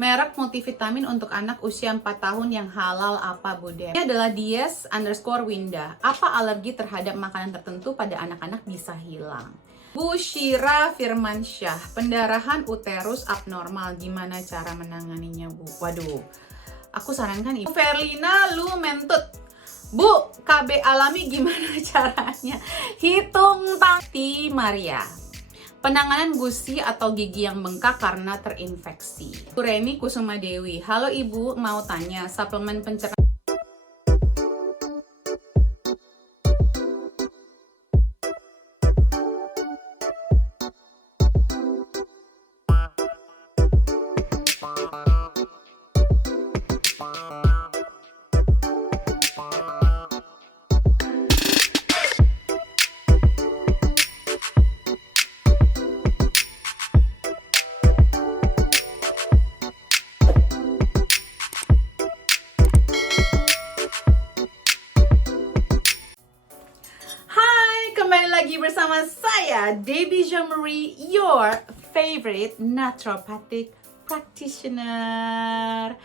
Merek multivitamin untuk anak usia 4 tahun yang halal apa, Bude? Ini adalah Dies_Winda. Apa alergi terhadap makanan tertentu pada anak-anak bisa hilang? Bu Syira Firmansyah, pendarahan uterus abnormal, gimana cara menanganinya, Bu? Waduh, aku sarankan Ibu Verlina Lu Mentut. Bu, KB alami gimana caranya? Hitung Tati Maria. Penanganan gusi atau gigi yang bengkak karena terinfeksi. Reni Kusuma Dewi. Halo Ibu, mau tanya suplemen pencernaan. Kembali lagi bersama saya, Debbie Jean-Marie, your favorite naturopathic practitioner.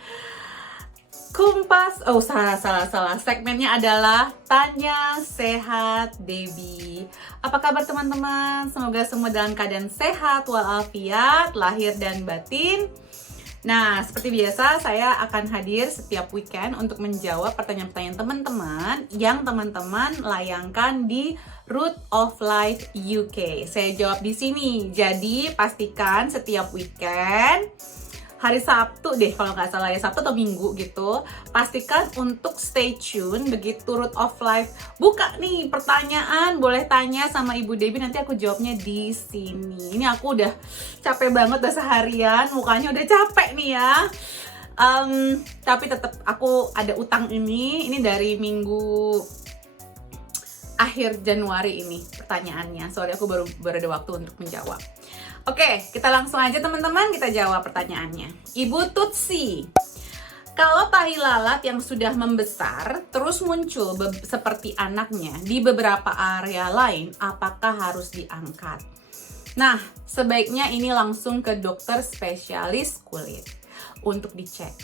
Kumpas, salah. Segmennya adalah Tanya Sehat Debbie. Apa kabar teman-teman? Semoga semua dalam keadaan sehat walafiat, lahir dan batin. Nah, seperti biasa, saya akan hadir setiap weekend untuk menjawab pertanyaan-pertanyaan teman-teman yang teman-teman layangkan di Root of Life UK. Saya jawab di sini. Jadi, pastikan setiap weekend, hari Sabtu deh kalau nggak salah ya, Sabtu atau Minggu gitu, pastikan untuk stay tune. Begitu Root of Life buka nih pertanyaan, boleh tanya sama Ibu Debbie, nanti aku jawabnya di sini. Ini aku udah capek banget, udah seharian, mukanya udah capek nih ya. Tapi tetap aku ada utang ini dari minggu akhir Januari ini pertanyaannya. Sorry, aku baru ada waktu untuk menjawab. Oke, kita langsung aja teman-teman, kita jawab pertanyaannya. Ibu Tutsi, kalau tahi lalat yang sudah membesar terus muncul seperti anaknya di beberapa area lain, apakah harus diangkat? Nah, sebaiknya ini langsung ke dokter spesialis kulit untuk dicek.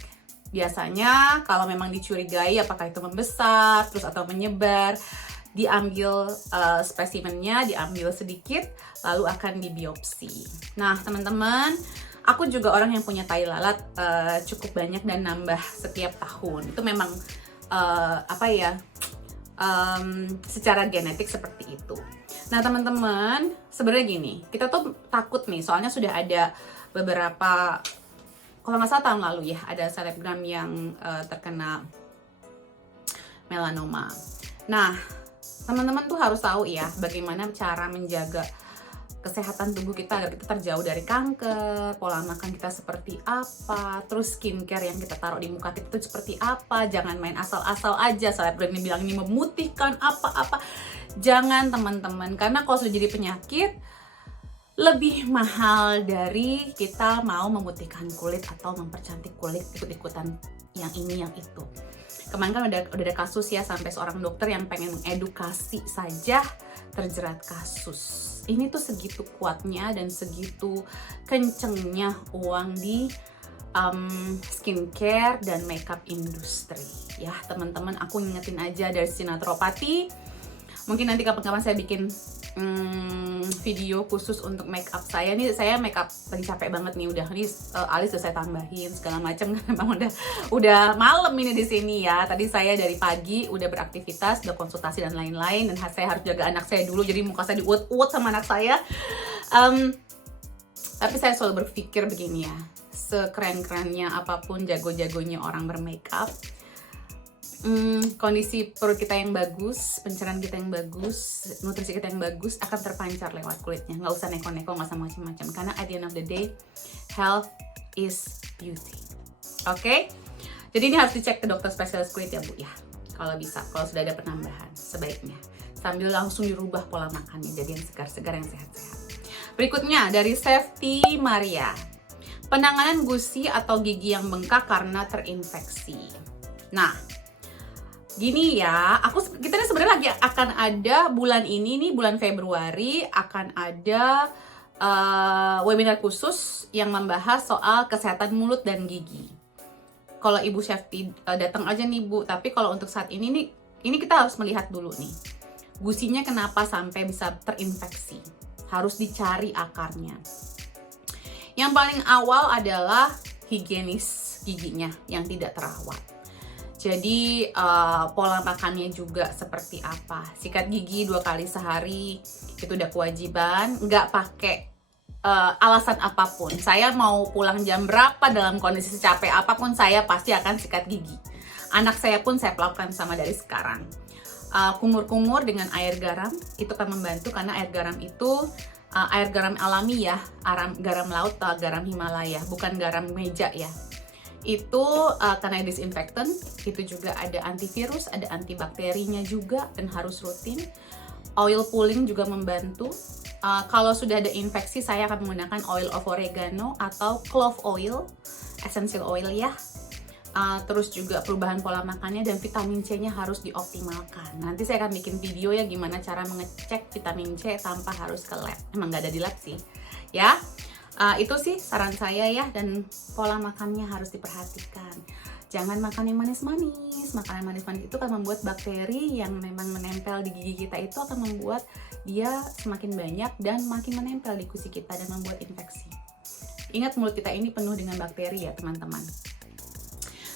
Biasanya kalau memang dicurigai apakah itu membesar terus atau menyebar, diambil spesimennya, diambil sedikit, lalu akan dibiopsi. Nah, teman-teman, aku juga orang yang punya tai lalat cukup banyak dan nambah setiap tahun. Itu memang secara genetik seperti itu. Nah, teman-teman, sebenarnya gini, kita tuh takut nih, soalnya sudah ada beberapa, kalau nggak salah tahun lalu ya, ada selebgram yang terkena melanoma. Nah, teman-teman tuh harus tahu ya bagaimana cara menjaga kesehatan tubuh kita agar kita terjauh dari kanker, pola makan kita seperti apa, terus skincare yang kita taruh di muka kita itu seperti apa. Jangan main asal-asal aja, selebgram ini bilang ini memutihkan apa-apa. Jangan teman-teman, karena kalau sudah jadi penyakit lebih mahal dari kita mau memutihkan kulit atau mempercantik kulit ikut-ikutan yang ini yang itu. Kemarin kan udah ada kasus ya, sampai seorang dokter yang pengen mengedukasi saja terjerat kasus. Ini tuh segitu kuatnya dan segitu kencengnya uang di skincare dan makeup industry. Ya teman-teman, aku ingetin aja dari sisi naturopati. Mungkin nanti kapan-kapan saya bikin video khusus untuk makeup saya. Nih saya makeup lagi capek banget nih, udah nih alis udah saya tambahin segala macam kan, memang udah malam ini di sini ya. Tadi saya dari pagi udah beraktivitas, udah konsultasi dan lain-lain, dan saya harus jaga anak saya dulu, jadi muka saya diuut-uut sama anak saya. Tapi saya selalu berpikir begini ya, sekeren-kerennya apapun, jago-jagonya orang bermakeup, kondisi perut kita yang bagus, pencernaan kita yang bagus, nutrisi kita yang bagus akan terpancar lewat kulitnya. Nggak usah neko-neko, nggak usah macam-macam, karena at the end of the day, health is beauty. Oke? Jadi ini harus dicek ke dokter spesialis kulit ya Bu ya. Kalau bisa, kalau sudah ada penambahan, sebaiknya sambil langsung dirubah pola makannya jadi yang segar-segar, yang sehat-sehat. Berikutnya dari Safety Maria, penanganan gusi atau gigi yang bengkak karena terinfeksi. Nah, gini ya, kita sebenarnya lagi akan ada bulan ini nih, bulan Februari akan ada webinar khusus yang membahas soal kesehatan mulut dan gigi. Kalau Ibu Syafti datang aja nih Bu, tapi kalau untuk saat ini kita harus melihat dulu nih, gusinya kenapa sampai bisa terinfeksi. Harus dicari akarnya. Yang paling awal adalah higienis giginya yang tidak terawat. Jadi pola makannya juga seperti apa. Sikat gigi 2 kali sehari itu udah kewajiban. Nggak pakai alasan apapun. Saya mau pulang jam berapa, dalam kondisi secapek apapun, saya pasti akan sikat gigi. Anak saya pun saya lakukan sama dari sekarang. Kumur-kumur dengan air garam itu akan membantu, karena air garam itu air garam alami ya, garam laut atau garam Himalaya, bukan garam meja ya. Itu karena disinfektan, itu juga ada antivirus, ada antibakterinya juga, dan harus rutin. Oil pulling juga membantu. Kalau sudah ada infeksi, saya akan menggunakan oil of oregano atau clove oil, essential oil ya. Terus juga perubahan pola makannya dan vitamin C-nya harus dioptimalkan. Nanti saya akan bikin video ya gimana cara mengecek vitamin C tanpa harus ke lab. Emang nggak ada di lab sih, ya. Itu sih saran saya ya, dan pola makannya harus diperhatikan. Jangan makan yang manis-manis. Makanan manis-manis itu akan membuat bakteri yang memang menempel di gigi kita itu akan membuat dia semakin banyak dan makin menempel di gusi kita dan membuat infeksi. Ingat, mulut kita ini penuh dengan bakteri ya teman-teman.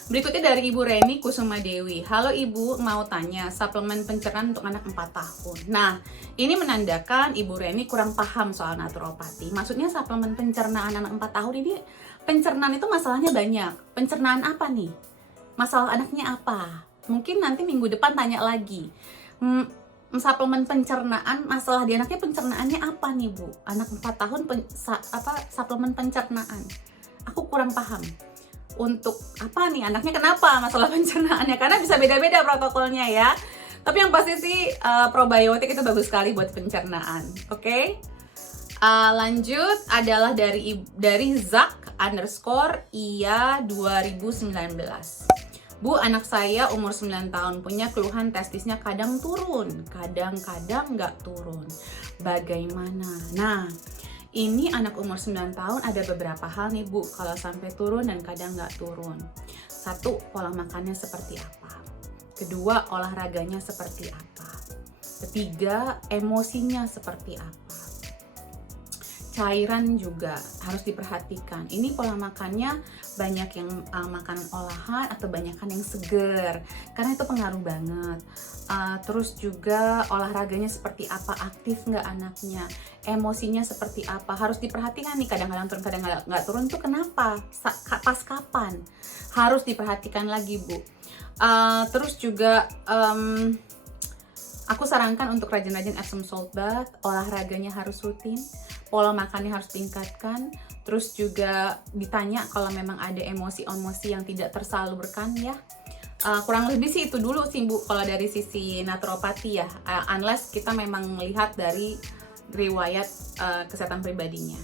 Berikutnya dari Ibu Reni Kusuma Dewi. Halo Ibu, mau tanya suplemen pencernaan untuk anak 4 tahun. Nah, ini menandakan Ibu Reni kurang paham soal naturopati. Maksudnya suplemen pencernaan anak 4 tahun ini, pencernaan itu masalahnya banyak. Pencernaan apa nih? Masalah anaknya apa? Mungkin nanti minggu depan tanya lagi. Suplemen pencernaan, masalah di anaknya pencernaannya apa nih Bu? Anak 4 tahun suplemen pencernaan. Aku kurang paham. Untuk apa nih, anaknya kenapa masalah pencernaannya, karena bisa beda-beda protokolnya ya. Tapi yang pasti sih probiotik itu bagus sekali buat pencernaan. Oke? Lanjut adalah dari Zak_Ia 2019. Bu, anak saya umur 9 tahun punya keluhan testisnya kadang turun, kadang-kadang nggak turun. Bagaimana? Nah, ini anak umur 9 tahun ada beberapa hal nih Bu, kalau sampai turun dan kadang nggak turun. 1, pola makannya seperti apa. 2, olahraganya seperti apa. 3, emosinya seperti apa. Cairan juga harus diperhatikan. Ini pola makannya banyak yang makanan olahan atau banyakan yang seger, karena itu pengaruh banget. Terus juga olahraganya seperti apa, aktif nggak anaknya, emosinya seperti apa, harus diperhatikan nih. Kadang-kadang turun, kadang nggak turun tuh kenapa, pas kapan, harus diperhatikan lagi Bu. Terus juga aku sarankan untuk rajin-rajin Epsom salt bath, olahraganya harus rutin, pola makannya harus tingkatkan. Terus juga ditanya kalau memang ada emosi-emosi yang tidak tersalurkan ya. Kurang lebih sih itu dulu sih Bu kalau dari sisi naturopati ya, unless kita memang melihat dari riwayat kesehatan pribadinya.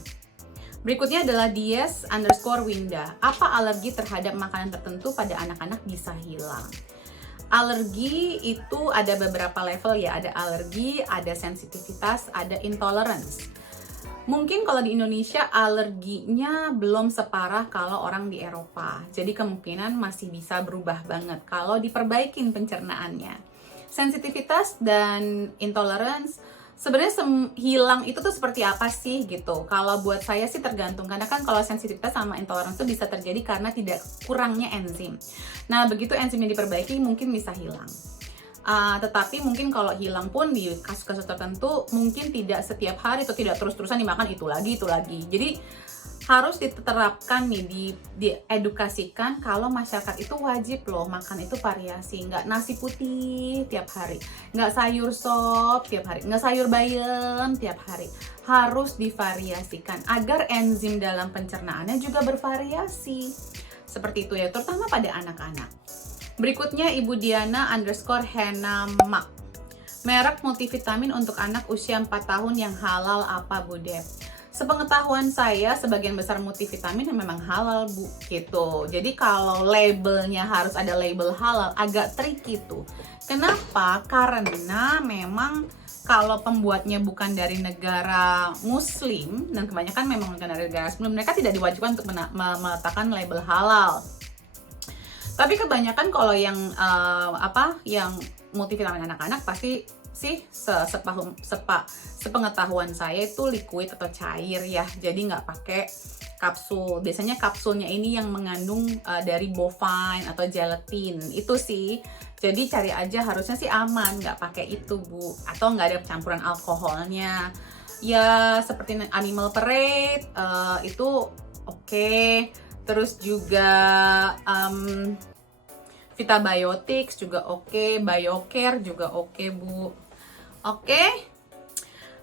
Berikutnya adalah Dies_Winda. Apa alergi terhadap makanan tertentu pada anak-anak bisa hilang? Alergi itu ada beberapa level ya, ada alergi, ada sensitivitas, ada intolerance. Mungkin kalau di Indonesia alerginya belum separah kalau orang di Eropa. Jadi kemungkinan masih bisa berubah banget kalau diperbaikin pencernaannya. Sensitivitas dan intolerance sebenarnya hilang itu tuh seperti apa sih gitu. Kalau buat saya sih tergantung, karena kan kalau sensitivitas sama intolerance itu bisa terjadi karena tidak kurangnya enzim. Nah, begitu enzimnya diperbaiki mungkin bisa hilang. Tetapi mungkin kalau hilang pun di kasus-kasus tertentu mungkin tidak setiap hari atau tidak terus-terusan dimakan itu lagi. Jadi harus diterapkan nih, diedukasikan kalau masyarakat itu wajib loh makan itu variasi, nggak nasi putih tiap hari, nggak sayur sop tiap hari, nggak sayur bayam tiap hari. Harus divariasikan agar enzim dalam pencernaannya juga bervariasi. Seperti itu ya, terutama pada anak-anak. Berikutnya Ibu Diana_Hena_Mak. Merek multivitamin untuk anak usia 4 tahun yang halal apa Bu Dep? Sepengetahuan saya sebagian besar multivitamin yang memang halal Bu gitu. Jadi kalau labelnya harus ada label halal agak tricky tuh. Kenapa? Karena memang kalau pembuatnya bukan dari negara muslim, dan kebanyakan memang bukan dari negara muslim, mereka tidak diwajibkan untuk meletakkan label halal. Tapi kebanyakan kalau yang yang multivitamin anak-anak pasti sih sepengetahuan saya itu liquid atau cair ya, jadi nggak pakai kapsul. Biasanya kapsulnya ini yang mengandung dari bovine atau gelatin itu sih. Jadi cari aja, harusnya sih aman, nggak pakai itu Bu, atau nggak ada campuran alkoholnya. Ya seperti Animal Parade itu oke. Terus juga Vitabiotics juga oke, Biocare juga oke Bu. Oke.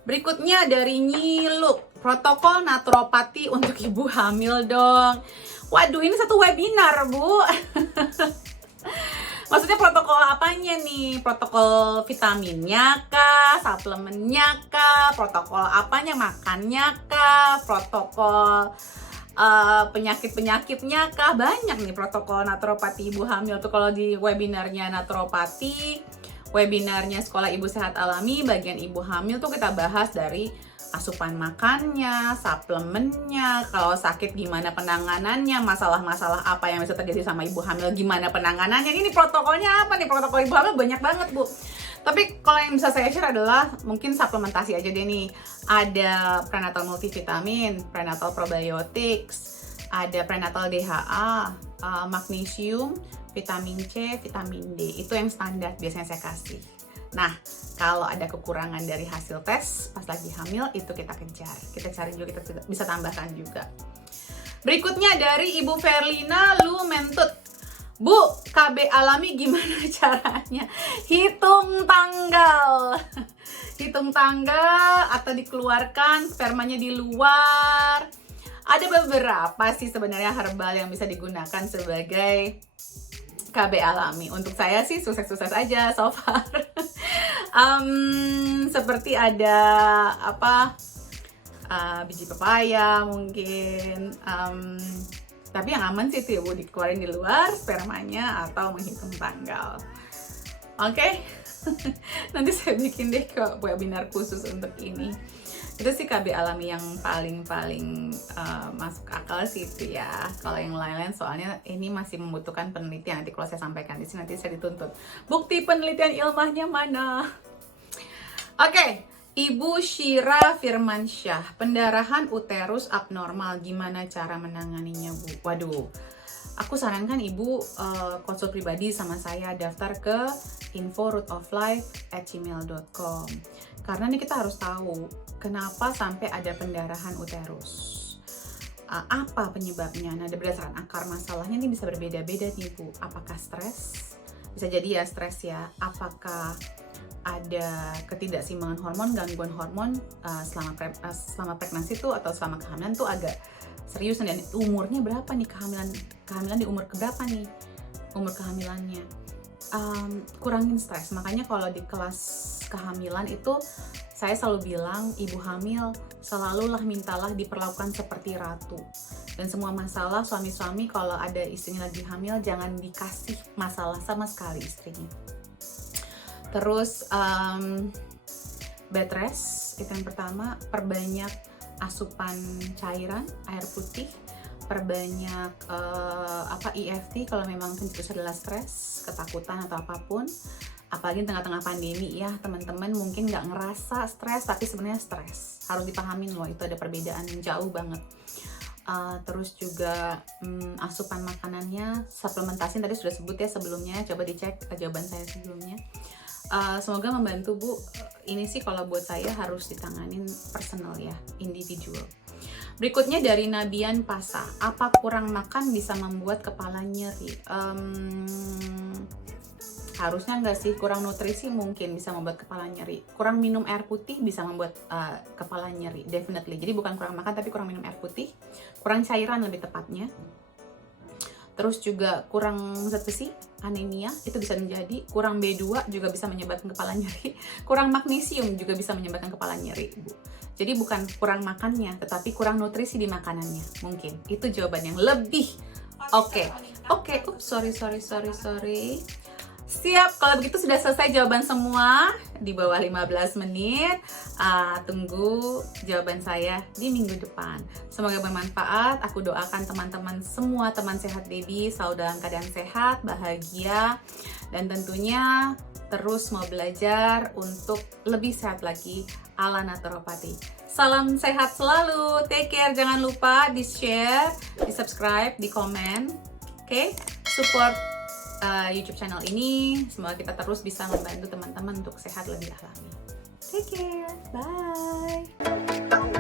Berikutnya dari Nyiluk, protokol naturopati untuk ibu hamil dong. Waduh, ini satu webinar Bu. Maksudnya protokol apanya nih? Protokol vitaminnya kah? Suplemennya kah? Protokol apanya? Makannya kah? Protokol penyakit-penyakitnya kah? Banyak nih protokol naturopati ibu hamil tuh. Kalau di webinarnya naturopati, webinarnya Sekolah Ibu Sehat Alami, bagian ibu hamil tuh kita bahas dari asupan makannya, suplemennya, kalau sakit gimana penanganannya, masalah-masalah apa yang bisa terjadi sama ibu hamil, gimana penanganannya. Ini protokolnya apa nih? Protokol ibu hamil banyak banget Bu. Tapi kalau yang bisa saya share adalah mungkin suplementasi aja deh nih. Ada prenatal multivitamin, prenatal probiotics, ada prenatal DHA, magnesium, vitamin C, vitamin D. Itu yang standar biasanya saya kasih. Nah, kalau ada kekurangan dari hasil tes pas lagi hamil, itu kita kejar. Kita cari juga, kita bisa tambahkan juga. Berikutnya dari Ibu Verlina Lumentut. Bu, KB alami gimana caranya? Hitung tanggal. Hitung tanggal atau dikeluarkan spermanya di luar. Ada beberapa sih sebenarnya herbal yang bisa digunakan sebagai KB alami. Untuk saya sih sukses-sukses aja so far. Seperti ada biji pepaya mungkin. Tapi yang aman sih itu ya Bu, dikeluarin di luar spermanya atau menghitung tanggal. Oke. Nanti saya bikin deh ke webinar khusus untuk ini. Itu sih KB alami yang paling masuk akal sih itu ya. Kalau yang lain-lain soalnya ini masih membutuhkan penelitian. Nanti kalau saya sampaikan di sini nanti saya dituntut. Bukti penelitian ilmiahnya mana? Oke, Ibu Syira Firmansyah, pendarahan uterus abnormal, gimana cara menanganinya Bu? Waduh, aku sarankan Ibu konsul pribadi sama saya, daftar ke info.rootoflife@gmail.com. Karena ini kita harus tahu kenapa sampai ada pendarahan uterus. Apa penyebabnya? Nah, berdasarkan akar masalahnya ini bisa berbeda-beda nih Bu. Apakah stres? Bisa jadi ya stres ya. Apakah ada ketidakseimbangan hormon, gangguan hormon selama pregnancy tuh atau selama kehamilan tuh agak serius. Dan umurnya berapa nih kehamilan di umur keberapa nih umur kehamilannya. Kurangin stres. Makanya kalau di kelas kehamilan itu saya selalu bilang ibu hamil selalulah mintalah diperlakukan seperti ratu. Dan semua masalah suami-suami kalau ada istrinya lagi hamil jangan dikasih masalah sama sekali istrinya. Terus bed rest itu yang pertama, perbanyak asupan cairan, air putih, perbanyak EFT kalau memang itu adalah stres, ketakutan atau apapun. Apalagi di tengah-tengah pandemi ya teman-teman, mungkin nggak ngerasa stres tapi sebenarnya stres. Harus dipahamin loh, itu ada perbedaan yang jauh banget. Terus juga asupan makanannya, suplementasi tadi sudah sebut ya sebelumnya, coba dicek jawaban saya sebelumnya. Semoga membantu Bu. Ini sih kalau buat saya harus ditanganin personal ya, individual. Berikutnya dari Nabian Pasa, apa kurang makan bisa membuat kepala nyeri? Harusnya enggak sih, kurang nutrisi mungkin bisa membuat kepala nyeri. Kurang minum air putih bisa membuat kepala nyeri, definitely. Jadi bukan kurang makan tapi kurang minum air putih, kurang cairan lebih tepatnya. Terus juga kurang zat besi, anemia, itu bisa menjadi. Kurang B2 juga bisa menyebabkan kepala nyeri. Kurang magnesium juga bisa menyebabkan kepala nyeri, Bu. Jadi bukan kurang makannya, tetapi kurang nutrisi di makanannya. Mungkin itu jawaban yang lebih oke. Sorry. Siap, kalau begitu sudah selesai jawaban semua di bawah 15 menit. Tunggu jawaban saya di minggu depan. Semoga bermanfaat. Aku doakan teman-teman semua, teman sehat Debbie selalu dalam keadaan sehat, bahagia, dan tentunya terus mau belajar untuk lebih sehat lagi ala naturopati. Salam sehat selalu, take care, jangan lupa di share, di subscribe, di komen, oke? Support YouTube channel ini, semoga kita terus bisa membantu teman-teman untuk sehat lebih alami. Take care, bye.